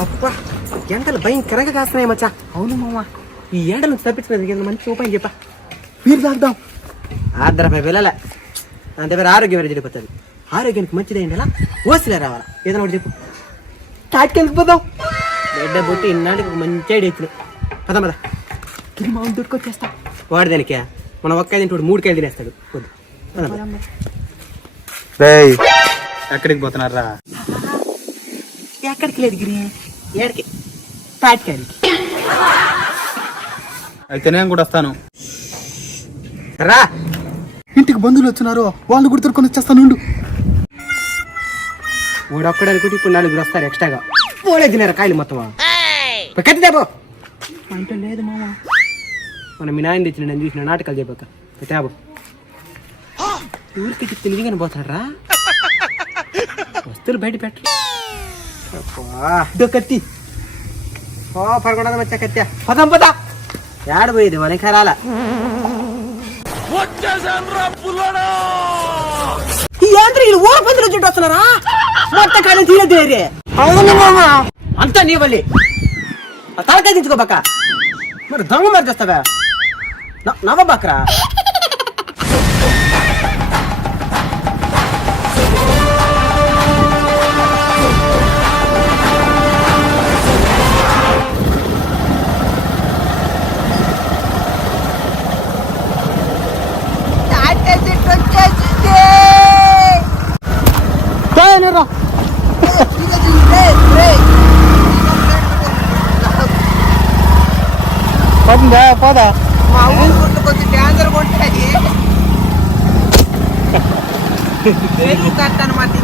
అబ్బా ఎండలు భయంకరంగా కాస్తున్నాయి మచ్చా. అవును మామ, ఈ ఎండల నుంచి తప్పించుకునేది మంచి ఉపాయం చెప్పా. మీరు తాగుదాం. ఆర్ద్రపై వెళ్ళలే అంతే పేరు ఆరోగ్యం వేరే చెడిపోతుంది. ఆరోగ్యానికి మంచిది అయింది ఎలా ఓసిలే రావాలా. ఏదైనా ఒకటి చెప్పు. తాటికి వెళ్ళిపోదాం. బిడ్డ పుట్టి ఇన్నాటికి ఒక మంచి ఐడియా ఇచ్చిన. పద పద తిరిగి మామూలు దొరికొచ్చేస్తా. వాడు దానికే మనం ఒక్క తింటాడు 3 కాయలు తినేస్తాడు. వద్దు ఎక్కడికి పోతున్నారా? ఎక్కడికి లేదు గిరి, ఏడికి తాటికాయలకి. అయితే నేను కూడా వస్తాను. రా. ఇంటికి బంధువులు వచ్చినారు, వాళ్ళు కూడా దొరుకుని వచ్చేస్తాను. వాడు ఒక్కడే అనుకుంటే ఇప్పుడు 4 వస్తారు ఎక్స్ట్రాగా. పోలే తినారా కాయలు మొత్తం. కత్తి తేపో అంటే లేదు మామ, మనం మీ నాయన తెచ్చిన నేను చూసిన నాటకాలు చెప్పాక తేబో. ఊరికి చెప్తే నిజంగానే పోతాడు రా. వస్తువులు బయట పెట్టరు. కత్తి పరకొండ వచ్చా కత్తి. పదం పద ఏడబోయేది మనకి రాల. ఈ యాంత్రికులు ఊర పందులు చుట్టూ వస్తున్నారా? మొత్తం కాలం తీరే అంతా నీ వల్లి. తలకాయ దించుకోబాక. మరి దొంగ మరి చేస్తావా? నవ్వబాకరా. పోదా మా ఊరు కొంచెం డ్యాన్సర్ కొట్టాది కట్టాను మట్టి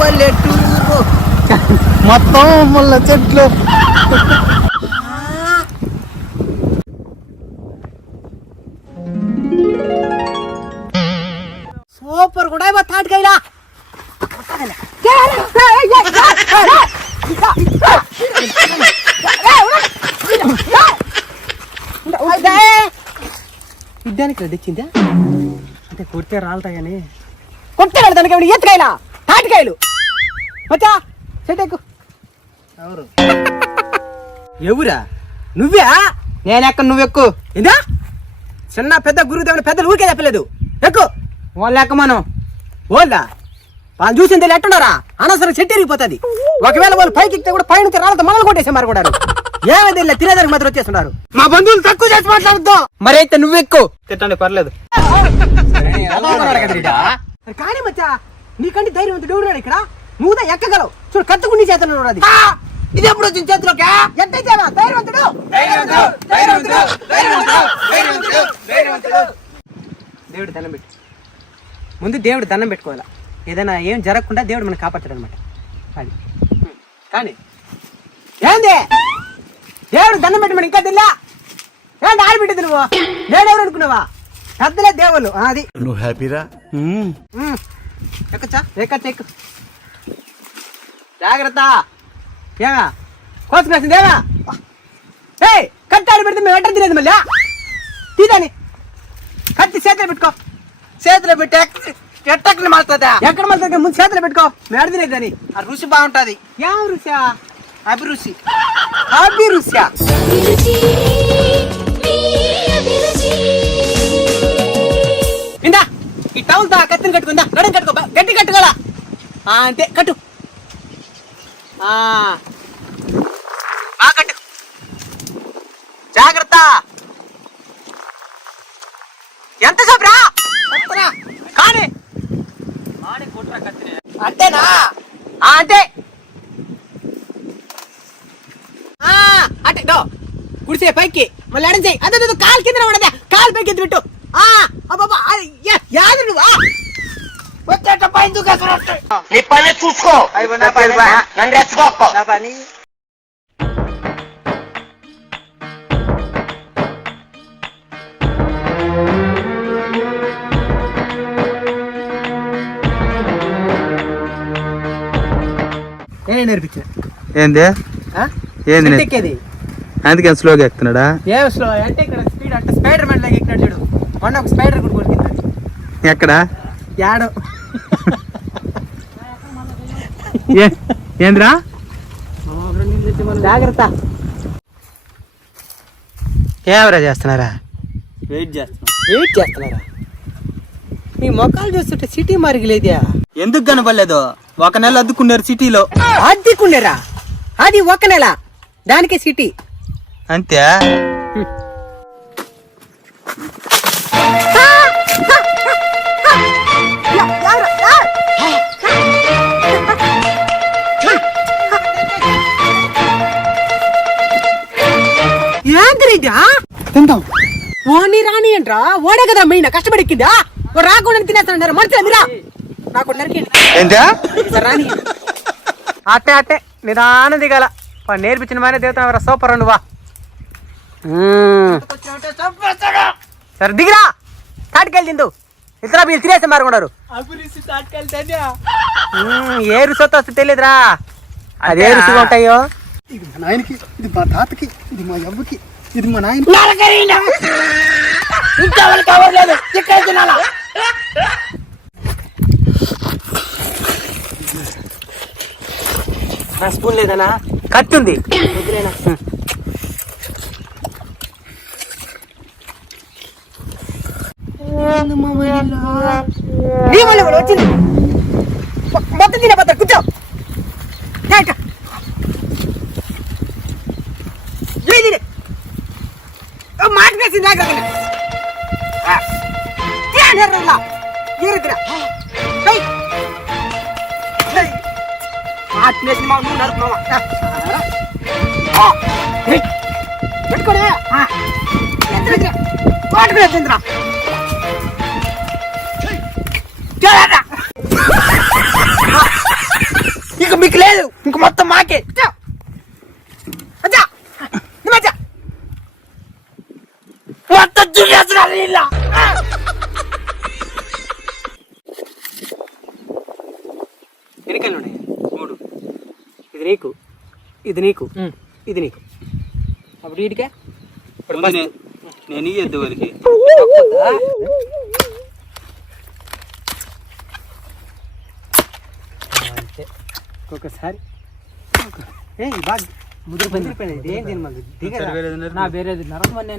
పల్లెటూరు మొత్తం ముళ్ళ చెట్లు. సూపర్ కూడా తాటికాయలా. ఇద్దానికి తెచ్చిందా అంటే కొడితే రాలతా కానీ కొట్టే దానికి ఏమైనా ఈతకాయలా తాటికాయలు వచ్చా చెట్టెక్కు. ఎవరు ఎవరా? నువ్వే? నేనెక్క నువ్వెక్కు. ఏందా చిన్న పెద్ద గురుదేవుని పెద్దలు ఊరికే చెప్పలేదు. ఎక్కు. వాళ్ళు ఎక్క మనం ఓల్దా వాళ్ళు చూసింది ఎట్టున్నారా? అనవసరం చెట్టు ఇరిగిపోతుంది. ఒకవేళ వాళ్ళు పైకి ఎక్కితే కూడా పైన రాళ్ళతో మనల్ని కొట్టేసే మరి కూడా ఏమైంది తినేదానికి మాత్రం వచ్చేస్తున్నారు. మా బంధువులు తక్కువ చేసి మాట్లాడద్దు. మరైతే నువ్వెక్కు. తిట్టండి పర్లేదు. కానీ మచ్చా నీకంటే ధైర్యవంతుడు ఎవరు ఇక్కడ? నువ్వుదా ఎక్కగలవు. చూడు కత్తుకుని చేతను అది. ఇది ఎప్పుడు వచ్చిన చేతిలోకి? ఎంతైతే ధైర్యవంతుడు. దేవుడు దండం పెట్టు. ముందు దేవుడు దండం పెట్టుకోవాలా. ఏదైనా ఏం జరగకుండా దేవుడు మనం కాపాడతాడు అనమాట. అది కానీ ఏంది దేవుడు దండం పెట్టమని ఇంకా తెల్లా? ఏంటి ఆడబిడ్డది నువ్వు? నేనెవరు అనుకున్నావా? పెద్దలే దేవుళ్ళు. అది నువ్వు హ్యాపీరా? ఎక్కచ్చా? ఎక్కు. జాగ్రత్త. ఏమా కోసుకొస్తుంది ఏమా? ఏ కత్తి ఆడి పెడితే మేము వెంటనే తినేది మళ్ళీ. తీదాని కత్తి చేతిలో పెట్టుకో. చేతిలో పెట్టి ఎట్టక్కలు మారుతుందా? ఎక్కడ మళ్ళీ ముందు చేతిలో పెట్టుకో. మేము ఎడ తినేది అని. ఆ రుచి బాగుంటది. ఏం రుచి? అభిరుచి. అభిరుచి. ఇందా ఈ టౌన్ తా కత్తిని కట్టుకుందా. నడుం కట్టుకో. గట్టి కట్టుకోలా. అంతే కట్టు. కట్టు. జాగ్రత్త. ఎంత చెప్పరా? కానీ అంతేనా? అంతే అంటే కుడిసే పైకి మళ్ళీ అడం చేయి. అదే కాలు కింద ఉండదా? కాలు పైకి ఎత్తి పెట్టు. యాదు నువ్వు వచ్చేట పైన నీ పని చూసుకో. నన్ను రెచ్చుకోకు. నా పని నేర్పించా. ఏంది ఏంది ఎక్కేది అందుకే స్లోగా ఎక్కుతున్నాడా? ఏం స్లో అంటే ఇక్కడ స్పీడ్ అంటే స్పైడర్ మ్యాన్ లాగా ఎక్కినాడు చూడు. మొన్న ఒక స్పైడర్ కూడా కొడుకుంటాడు. ఎక్కడ? యాడో ఏంద్రా జాగ్రత్త. ఏమరా చేస్తున్నారా? వెయిట్ చేస్తున్నా. వెయిట్ చేస్తున్నారా? మీ మొక్కలు చూస్తుంటే సిటీ మరిగిలేదా? ఎందుకు కనపడలేదు? ఒక నెల అద్దుకున్నారు సిటీలో. అద్దెకుండేరా? అది ఒక నెల, దానికే సిటీ. అంతే. ఏంద్రీదా? తింటాం. ఓని రాని అంట్రా, ఓడే కదా మెయిన్ కష్టపడిక్కిందా? రాకుండా తినేస్తానన్నారు మనుషులు మీరా. నాకు నరికేయండి. ఏంటా? రాని అట్టే అట్టే నిదానం దిగాల. నేర్పించిన మానే దేవత సూపర్ నువ్వా. సరే దిగిరా, తాటికెళ్ళి తిందు. ఇతర వీళ్ళు తినేస్తే మారుకున్నారు. ఏ రుచి వస్తే తెలియదురా, అదే రుచిగా ఉంటాయో. ఇది మా నాయనకి, ఇది మా తాతకి, ఇది మా అవ్వకి, ఇది మా నాయన. నా స్పూన్ లేదనా? కత్తుంది. వచ్చింది మొత్తం తినపోతారు. కూర్చో. మాట వేసింది పెట్టుకోడే. వాటింద్రా ఇక మీకు లేదు, ఇంక మొత్తం మాకే. మొత్తం దున్నేస్తున్నారు ఇలా. ఎన్నికలు ఉన్నాయి? 3. ఇది నీకు, ఇది నీకు, ఇది నీకు. అప్పుడు వీడికే నేను ఇయ్యద్దు వాళ్ళకి. అంతే ఒక్కొక్కసారి బాగా ముదిరిపోయింది. ఏం తినమా వేరేది నరకమని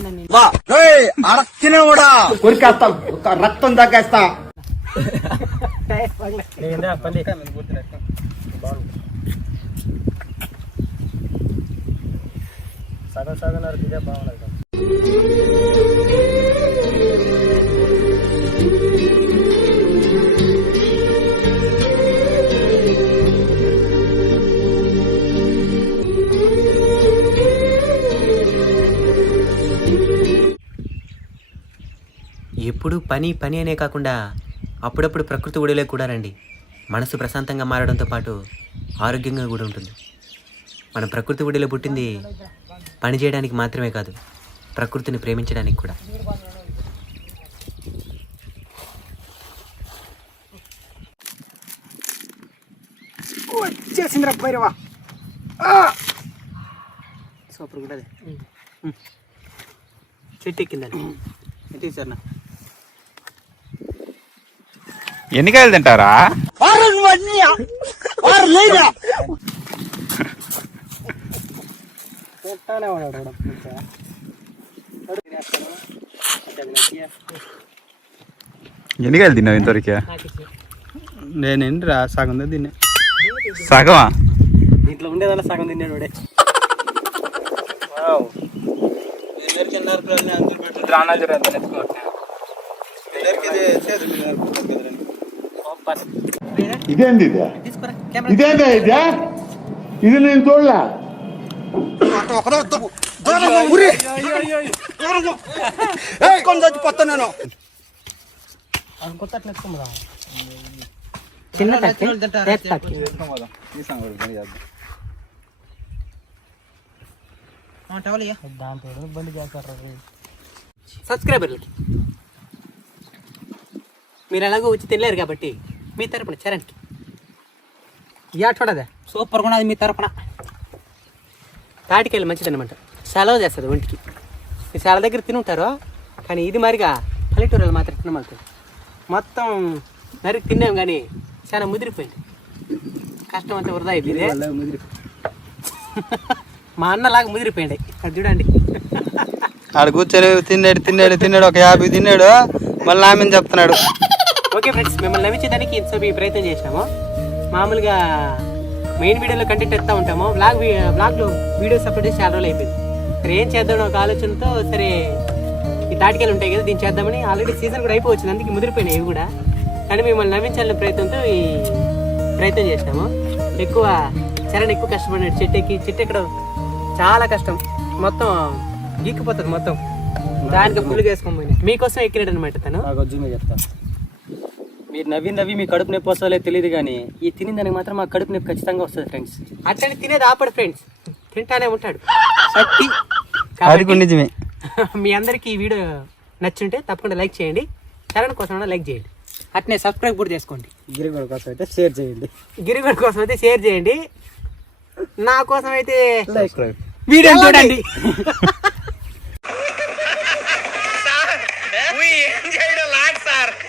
రక్తం తగ్గేస్తా. సగం సగం ఇదే బాగుండదు. ఎప్పుడు పని పని అనే కాకుండా అప్పుడప్పుడు ప్రకృతి ఒడిలో కూడా రండి. మనసు ప్రశాంతంగా మారడంతో పాటు ఆరోగ్యంగా కూడా ఉంటుంది. మనం ప్రకృతి ఒడిలో పుట్టింది పని చేయడానికి మాత్రమే కాదు, ప్రకృతిని ప్రేమించడానికి కూడా. వచ్చేసిందిరా భైరవా. సూపర్ కూడా చెట్టు ఎక్కిందని. ఎన్ని కాయలు తింటారా? ఎన్ని కాయలు తిన్నావు ఇంతవరకు? నేను ఎండ్రా సగం తిన్నా. సగమా? దీంట్లో ఉండేదల్లా సగం తిన్నాడు వాడే. ఇదేంది ఇదేందా ఇదే? ఇది నేను చూడలే. చిన్న సబ్స్క్రైబర్లకి మీరు ఎలాగో వచ్చి తినలేరు కాబట్టి మీ తరపున చరణ్కి చూడదా సూపర్గా ఉన్నది. మీ తరపున తాటికెళ్ళి మంచిదన్నమాట, సెలవు చేస్తుంది ఒంటికి. మీరు చాలా దగ్గర తిని ఉంటారు, కానీ ఇది మరిగా పల్లెటూరులో మాత్రం తినమంటుంది. మొత్తం నరికి తిన్నాం కానీ చాలా ముదిరిపోయింది. కష్టం అంతా వృధా అయిపోయింది. మా అన్నలాగా ముదిరిపోయింది. అది చూడండి. ఆడ కూర్చొని తిన్నాడు ఒక 50 తిన్నాడు, మళ్ళీ నా మీద చెప్తున్నాడు. ఓకే ఫ్రెండ్స్, మిమ్మల్ని నవ్వించేదానికి ఇంతసేపు ఈ ప్రయత్నం చేసినాము. మామూలుగా మెయిన్ వీడియోలో కంటెంట్ ఎత్తా ఉంటాము, బ్లాగ్లో వీడియోస్ అప్లోడ్ చేసి చాలా రోజులు అయిపోయింది. సరే ఏం చేద్దాం ఒక ఆలోచనతో, సరే ఈ తాటికాయలు ఉంటాయి కదా దీన్ని చేద్దామని. ఆల్రెడీ సీజన్ కూడా అయిపోవచ్చింది, అందుకే ముదిరిపోయినాయి ఇవి కూడా. కానీ మిమ్మల్ని నవ్వించాలనే ప్రయత్నంతో ఈ ప్రయత్నం చేసినాము. చరణ్ ఎక్కువ కష్టపడినాడు. చెట్టు ఎక్కడం చాలా కష్టం, మొత్తం గీక్కిపోతుంది మొత్తం. దానికి ఫుల్గా వేసుకొని పోయినా మీకోసం ఎక్కినాడు అనమాట తను. చెప్తా, మీరు నవ్వి మీ కడుపు నొప్పి వస్తుందో తెలియదు, కానీ ఈ తిని దానికి మాత్రం మా కడుపు నొప్పి ఖచ్చితంగా వస్తుంది ఫ్రెండ్స్. అట్లనే తినేది ఆపడు ఫ్రెండ్స్, తింటానే ఉంటాడు. నిజమే. మీ అందరికి ఈ వీడియో నచ్చుంటే తప్పకుండా లైక్ చేయండి, చరణ్ కోసం లైక్ చేయండి, అట్నే సబ్స్క్రైబ్ కూడా చేసుకోండి. గిరిగోడ కోసం అయితే షేర్ చేయండి, గిరిగోడ కోసం అయితే షేర్ చేయండి, నా కోసం అయితే వీడియో చూడండి.